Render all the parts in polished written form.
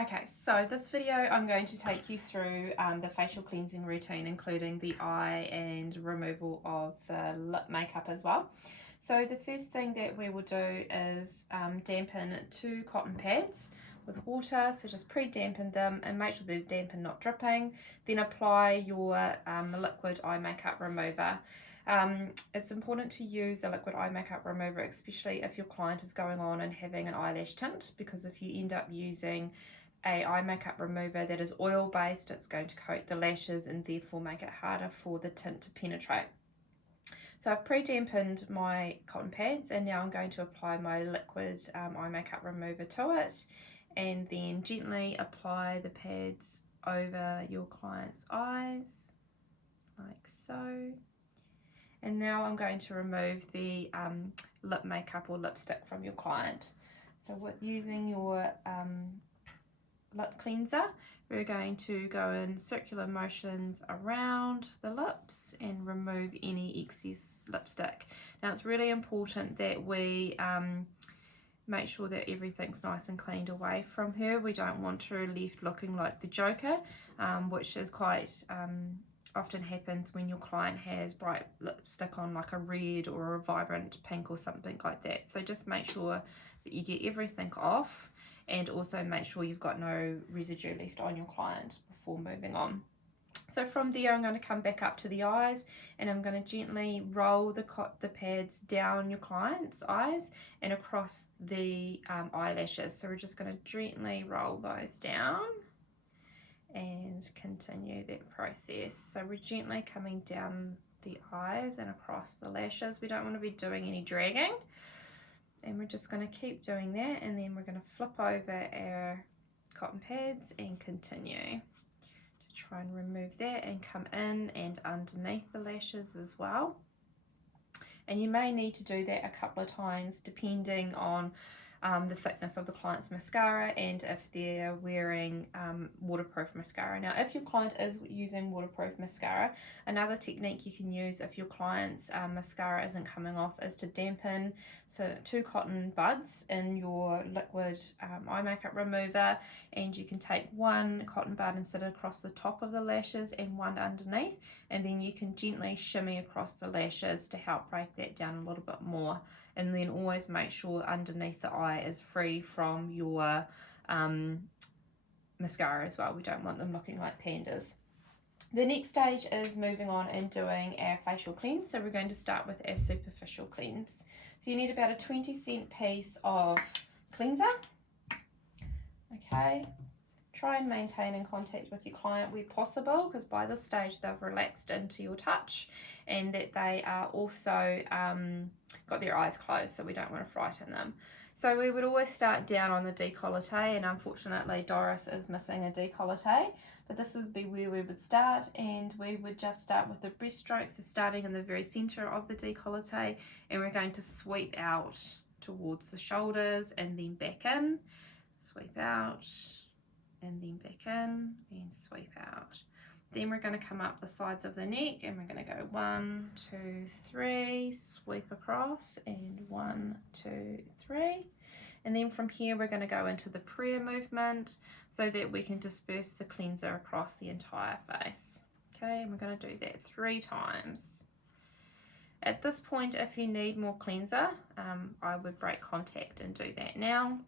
Okay, so this video I'm going to take you through the facial cleansing routine, including the eye and removal of the lip makeup as well. So the first thing that we will do is dampen 2 cotton pads with water, so just pre-dampen them and make sure they're dampened, not dripping. Then apply your liquid eye makeup remover. It's important to use a liquid eye makeup remover, especially if your client is going on and having an eyelash tint, because if you end up using a eye makeup remover that is oil based, it's going to coat the lashes and therefore make it harder for the tint to penetrate. So I've pre-dampened my cotton pads and now I'm going to apply my liquid eye makeup remover to it, and then gently apply the pads over your client's eyes like so. And now I'm going to remove the lip makeup or lipstick from your client. So with using your lip cleanser, we're going to go in circular motions around the lips and remove any excess lipstick. Now it's really important that we make sure that everything's nice and cleaned away from her. We don't want her left looking like the Joker, which is quite often happens when your client has bright lipstick on, like a red or a vibrant pink or something like that. So just make sure that you get everything off, and also make sure you've got no residue left on your client before moving on. So from there I'm going to come back up to the eyes and I'm going to gently roll the pads down your client's eyes and across the eyelashes. So we're just going to gently roll those down and continue that process. So we're gently coming down the eyes and across the lashes. We don't want to be doing any dragging, and we're just going to keep doing that, and then we're going to flip over our cotton pads and continue to try and remove that and come in and underneath the lashes as well. And you may need to do that a couple of times depending on the thickness of the client's mascara and if they're wearing waterproof mascara. Now if your client is using waterproof mascara, another technique you can use if your client's mascara isn't coming off is to dampen 2 cotton buds in your liquid eye makeup remover, and you can take 1 cotton bud and sit it across the top of the lashes and 1 underneath, and then you can gently shimmy across the lashes to help break that down a little bit more. And then always make sure underneath the eye is free from your mascara as well. We don't want them looking like pandas. The next stage is moving on and doing our facial cleanse. So we're going to start with our superficial cleanse. So you need about a 20-cent piece of cleanser. Okay. Try and maintain in contact with your client where possible, because by this stage they've relaxed into your touch and that they are also got their eyes closed, so we don't want to frighten them. So we would always start down on the décolleté, and unfortunately Doris is missing a décolleté, but this would be where we would start, and we would just start with the breaststroke, so starting in the very center of the décolleté, and we're going to sweep out towards the shoulders and then back in, sweep out and then back in and sweep out. Then we're going to come up the sides of the neck and we're going to go 1, 2, 3, sweep across, and 1, 2, 3. And then from here we're going to go into the prayer movement so that we can disperse the cleanser across the entire face. Okay, and we're going to do that 3 times. At this point, if you need more cleanser, I would break contact and do that now.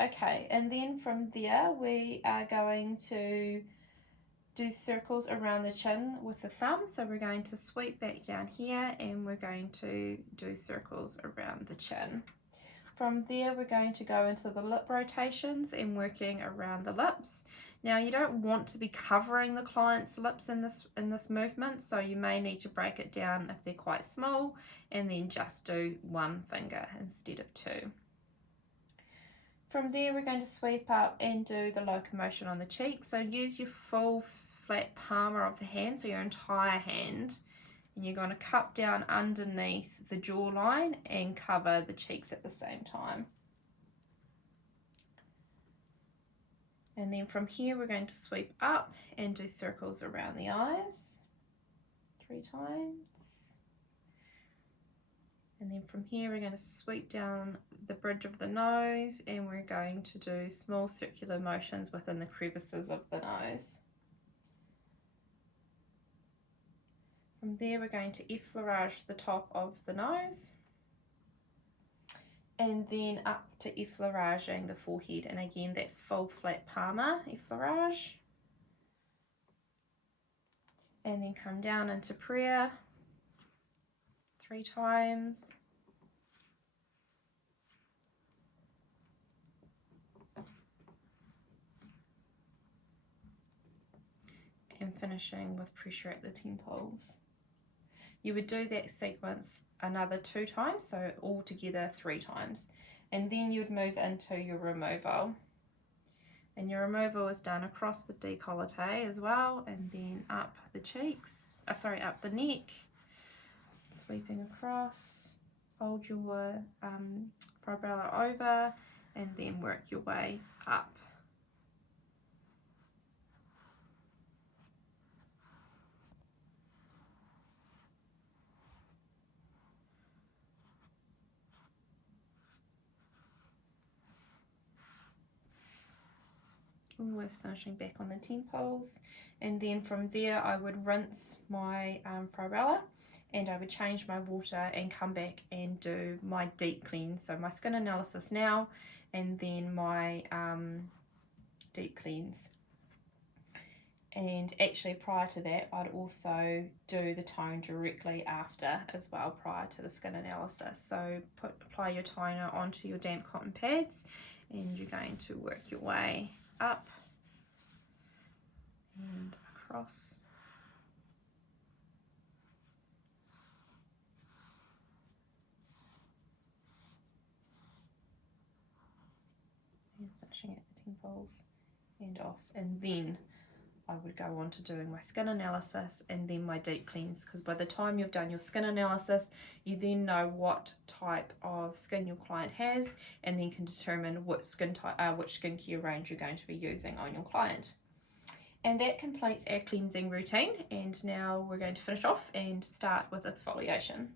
Okay, and then from there we are going to do circles around the chin with the thumb. So we're going to sweep back down here and we're going to do circles around the chin. From there we're going to go into the lip rotations and working around the lips. Now you don't want to be covering the client's lips in this movement, so you may need to break it down if they're quite small and then just do 1 finger instead of 2. From there we're going to sweep up and do the locomotion on the cheek. So use your full flat palmer of the hand, so your entire hand, and you're going to cup down underneath the jawline and cover the cheeks at the same time. And then from here we're going to sweep up and do circles around the eyes 3 times. And then from here we're going to sweep down the bridge of the nose, and we're going to do small circular motions within the crevices of the nose. From there we're going to effleurage the top of the nose, and then up to effleuraging the forehead, and again that's full flat palmar effleurage. And then come down into prayer 3 times. And finishing with pressure at the temples. You would do that sequence another 2 times, so altogether 3 times. And then you would move into your removal. And your removal is done across the décolleté as well, and then up the cheeks, up the neck, sweeping across, fold your fibula over, and then work your way up. Always finishing back on the temples, and then from there I would rinse my fibula, and I would change my water and come back and do my deep cleanse. So my skin analysis now, and then my deep cleanse. And actually prior to that I'd also do the tone directly after as well, prior to the skin analysis. So apply your toner onto your damp cotton pads, and you're going to work your way up and across. And finishing at the temples and off. And then I would go on to doing my skin analysis and then my deep cleanse, because by the time you've done your skin analysis, you then know what type of skin your client has, and then can determine which skincare range you're going to be using on your client. And that completes our cleansing routine, and now we're going to finish off and start with exfoliation.